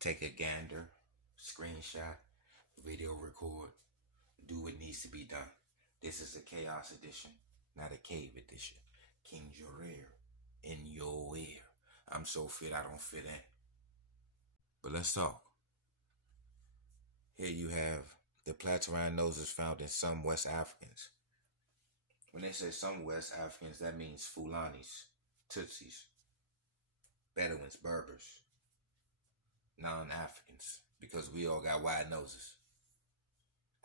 Take a gander, screenshot, video record, do what needs to be done. This is a chaos edition, not a cave edition. King Jorare, in your ear. I'm so fit I don't fit in. But let's talk. Here you have the Placerine noses found in some West Africans. When they say some West Africans, that means Fulanis, Tutsis, Bedouins, Berbers, non-Africans, because we all got wide noses.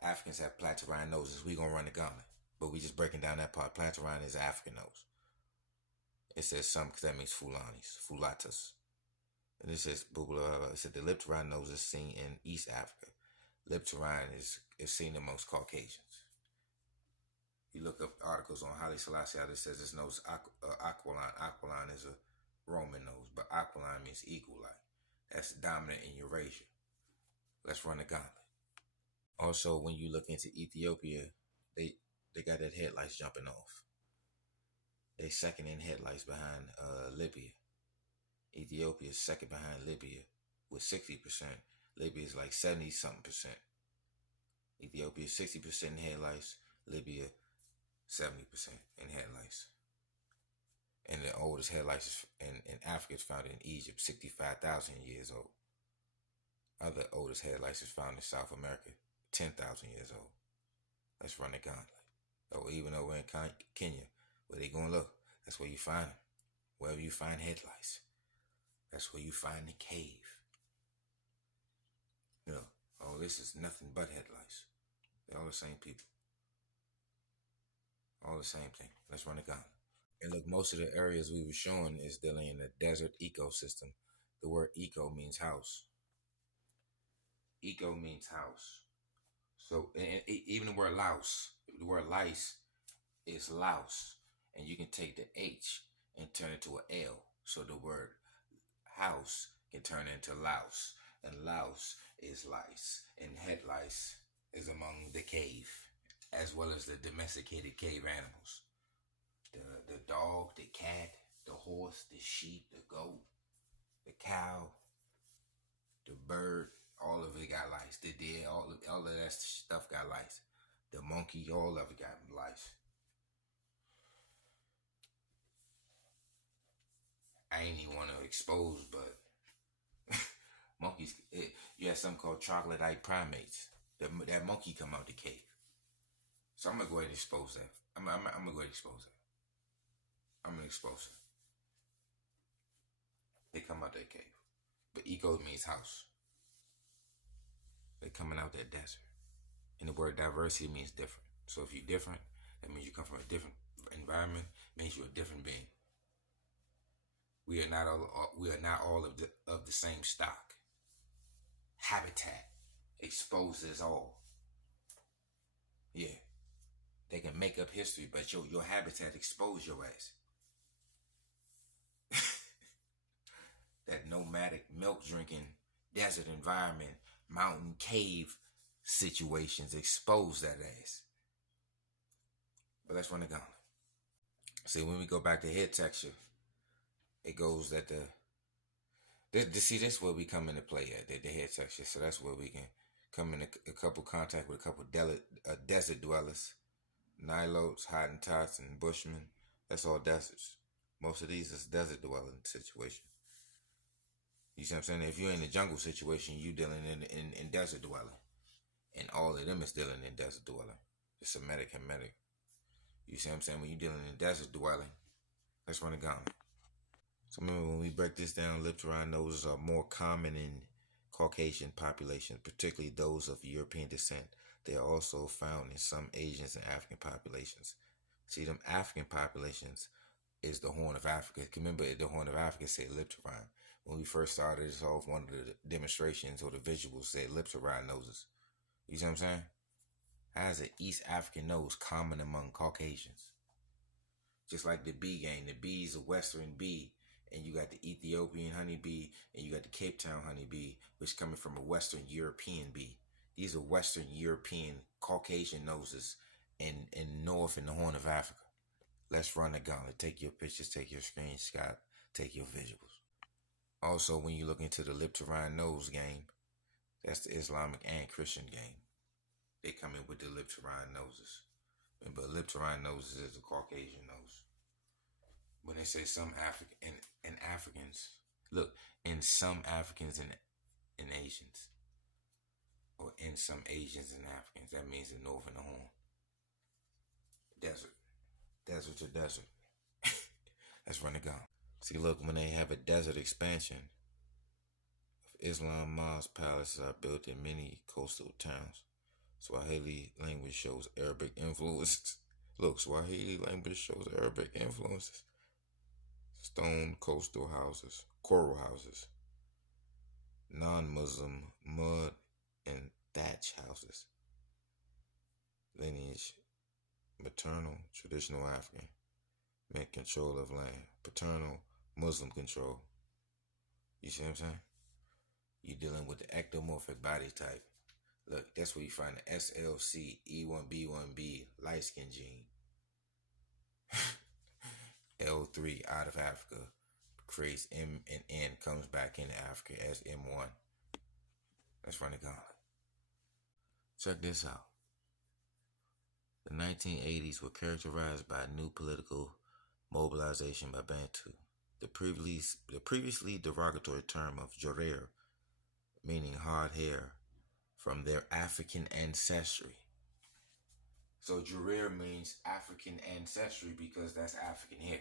Africans have Placerine noses. We gonna run the gauntlet, but we just breaking down that part. Placerine is African nose. It says some because that means Fulanis, Fulatas. And it says, it said the Lipterine nose is seen in East Africa. Lipterine is seen amongst Caucasians. You look up articles on Haile Selassie, it says this nose aquiline. Aquiline is a Roman nose, but aquiline means eagle like. That's dominant in Eurasia. Let's run the gauntlet. Also, when you look into Ethiopia, they got that headlights jumping off. They second in headlights behind Libya. Ethiopia is second behind Libya with 60%. Libya is like 70 something percent. Ethiopia is 60% in headlights. Libya 70% in headlights. And the oldest headlights in Africa is found in Egypt, 65,000 years old. Other oldest headlights is found in South America, 10,000 years old. Let's run the gauntlet. Or even over in Kenya, where they gonna look, that's where you find them. Wherever you find headlights, that's where you find the cave. You know, oh, this is nothing but headlights. They're all the same people. All the same thing. Let's run the gauntlet. And look, most of the areas we were showing is dealing in a desert ecosystem. The word eco means house. Eco means house. So, and even the word Laos, the word lice is Laos. And you can take the H and turn it to an L. So the word house can turn into Laos. And Laos is lice. And head lice is among the cave, as well as the domesticated cave animals. The dog, the cat, the horse, the sheep, the goat, the cow, the bird, all of it got lice. The deer, all of that stuff got lice. The monkey, all of it got lice. I ain't even want to expose, but monkeys, you have something called troglodyte primates. That monkey come out the cave. So I'm going to go ahead and expose that. I'm going to go ahead and expose that. I'm going to expose it. They come out that cave. But eco means house. They coming out that desert. And the word diversity means different. So if you're different, that means you come from a different environment. It means you're a different being. We are not all of the same stock. Habitat exposes all. Yeah. They can make up history, but your habitat expose your ass. That nomadic milk drinking desert environment, mountain cave situations expose that ass. But let's run the gauntlet. See, when we go back to head texture, it goes that this is where we come into play at the head texture. So that's where we can come in a couple contact with a couple desert dwellers, Nilotes, Hottentots, and Bushmen. That's all deserts. Most of these is desert dwelling situation. You see what I'm saying? If you're in a jungle situation, you dealing in desert dwelling. And all of them is dealing in desert dwelling. The Semitic and Medic. You see what I'm saying? When you're dealing in desert dwelling, let's run a gauntlet. So remember, when we break this down, Lipterine noses are more common in Caucasian populations, particularly those of European descent. They are also found in some Asians and African populations. See, them African populations is the Horn of Africa. Remember, the Horn of Africa said Lipterine. When we first started this off, one of the demonstrations or the visuals said Lipterine noses. You see what I'm saying? How is an East African nose common among Caucasians? Just like the bee game. The bee is a Western bee, and you got the Ethiopian honeybee, and you got the Cape Town honeybee, which coming from a Western European bee. These are Western European Caucasian noses in North in the Horn of Africa. Let's run the gauntlet. Take your pictures, take your screenshot, take your visuals. Also, when you look into the lip to Rhine nose game, that's the Islamic and Christian game. They come in with the lip to Rhine noses. But lip to Rhine noses is a Caucasian nose. When they say some African and Africans, look, in some Africans and Asians, or in some Asians and Africans, that means the North and the Horn. Desert. Desert to desert. That's running gone. See, look, when they have a desert expansion, Islam mosque palaces are built in many coastal towns. Swahili language shows Arabic influences. Look, Swahili language shows Arabic influences. Stone coastal houses, coral houses, non-Muslim mud and thatch houses. Lineage, maternal, traditional African, meant control of land. Paternal, Muslim control. You see what I'm saying? You're dealing with the ectomorphic body type. Look, that's where you find the SLC E1B1B light skin gene. L3 out of Africa creates M and N, comes back into Africa as M1. Let's run the gauntlet. Check this out. The 1980s were characterized by new political mobilization by Bantu. The previously derogatory term of Jorer, meaning hard hair, from their African ancestry. So Jorer means African ancestry because that's African hair.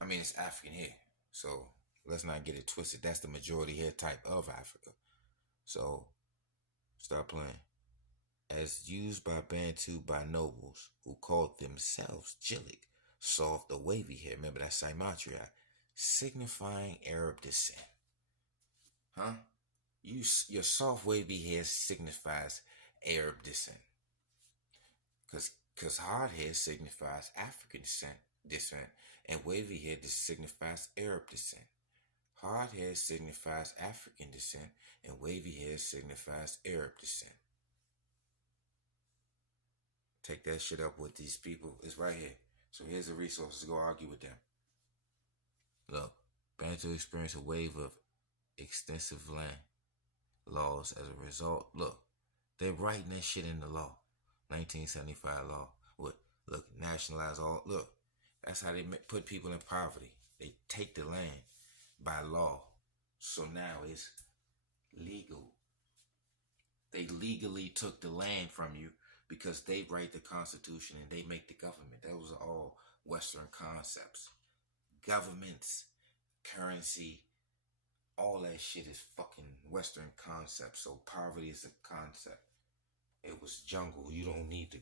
I mean, it's African hair. So let's not get it twisted. That's the majority hair type of Africa. So stop playing. As used by Bantu by nobles who called themselves Gilik, soft or wavy hair. Remember that Symatria, signifying Arab descent. Huh? Your soft wavy hair signifies Arab descent. Because hard hair signifies African descent, and wavy hair signifies Arab descent. Hard hair signifies African descent, and wavy hair signifies Arab descent. Take that shit up with these people. It's right here. So here's the resources. Go argue with them. Look, Bantu experienced a wave of extensive land laws as a result. Look, they're writing that shit in the law. 1975 law. What? Look, nationalize all. Look, that's how they put people in poverty. They take the land by law. So now it's legal. They legally took the land from you because they write the Constitution and they make the government. Those are all Western concepts. Governments, currency, all that shit is fucking Western concepts. So poverty is a concept. It was jungle. You don't need to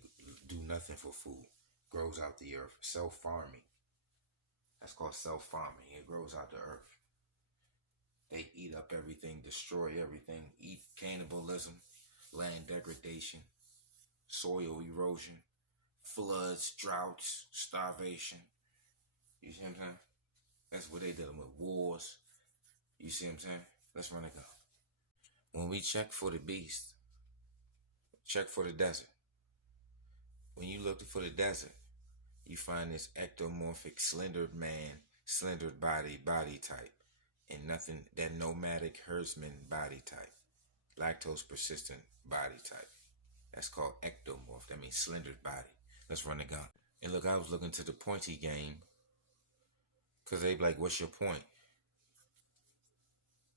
do nothing for food. Grows out the earth. Self-farming. That's called self-farming. It grows out the earth. They eat up everything, destroy everything, eat cannibalism, land degradation, soil erosion, floods, droughts, starvation. You see what I'm saying? That's what they dealing with. Wars. You see what I'm saying? Let's run it go. When we check for the beast, check for the desert. When you look for the desert, you find this ectomorphic, slendered man, slendered body type, and nothing, that nomadic herdsman body type, lactose persistent body type. That's called ectomorph. That means slendered body. Let's run the gun. And look, I was looking to the pointy game because they be like, what's your point?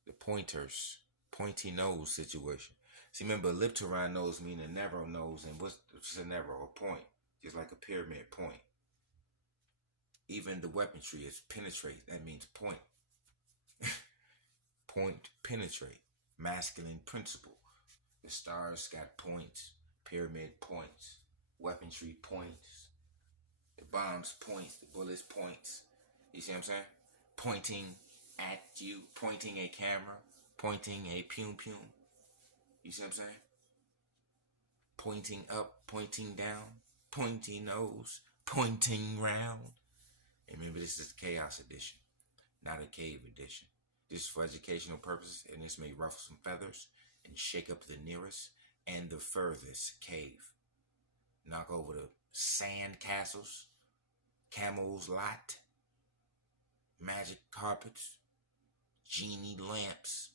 The pointers, pointy nose situation. See, remember, lip to Rhine nose mean a narrow nose, and what's a narrow? A point, just like a pyramid point. Even the weaponry is penetrate. That means point. Point, penetrate. Masculine principle. The stars got points. Pyramid points. Weaponry points. The bombs points. The bullets points. You see what I'm saying? Pointing at you. Pointing a camera. Pointing a pum. You see what I'm saying? Pointing up. Pointing down. Pointy nose. Pointing round. And remember, this is the Chaos Edition, not a Cave Edition. This is for educational purposes, and this may ruffle some feathers and shake up the nearest and the furthest cave. Knock over the sand castles, Camel's Lot, magic carpets, genie lamps,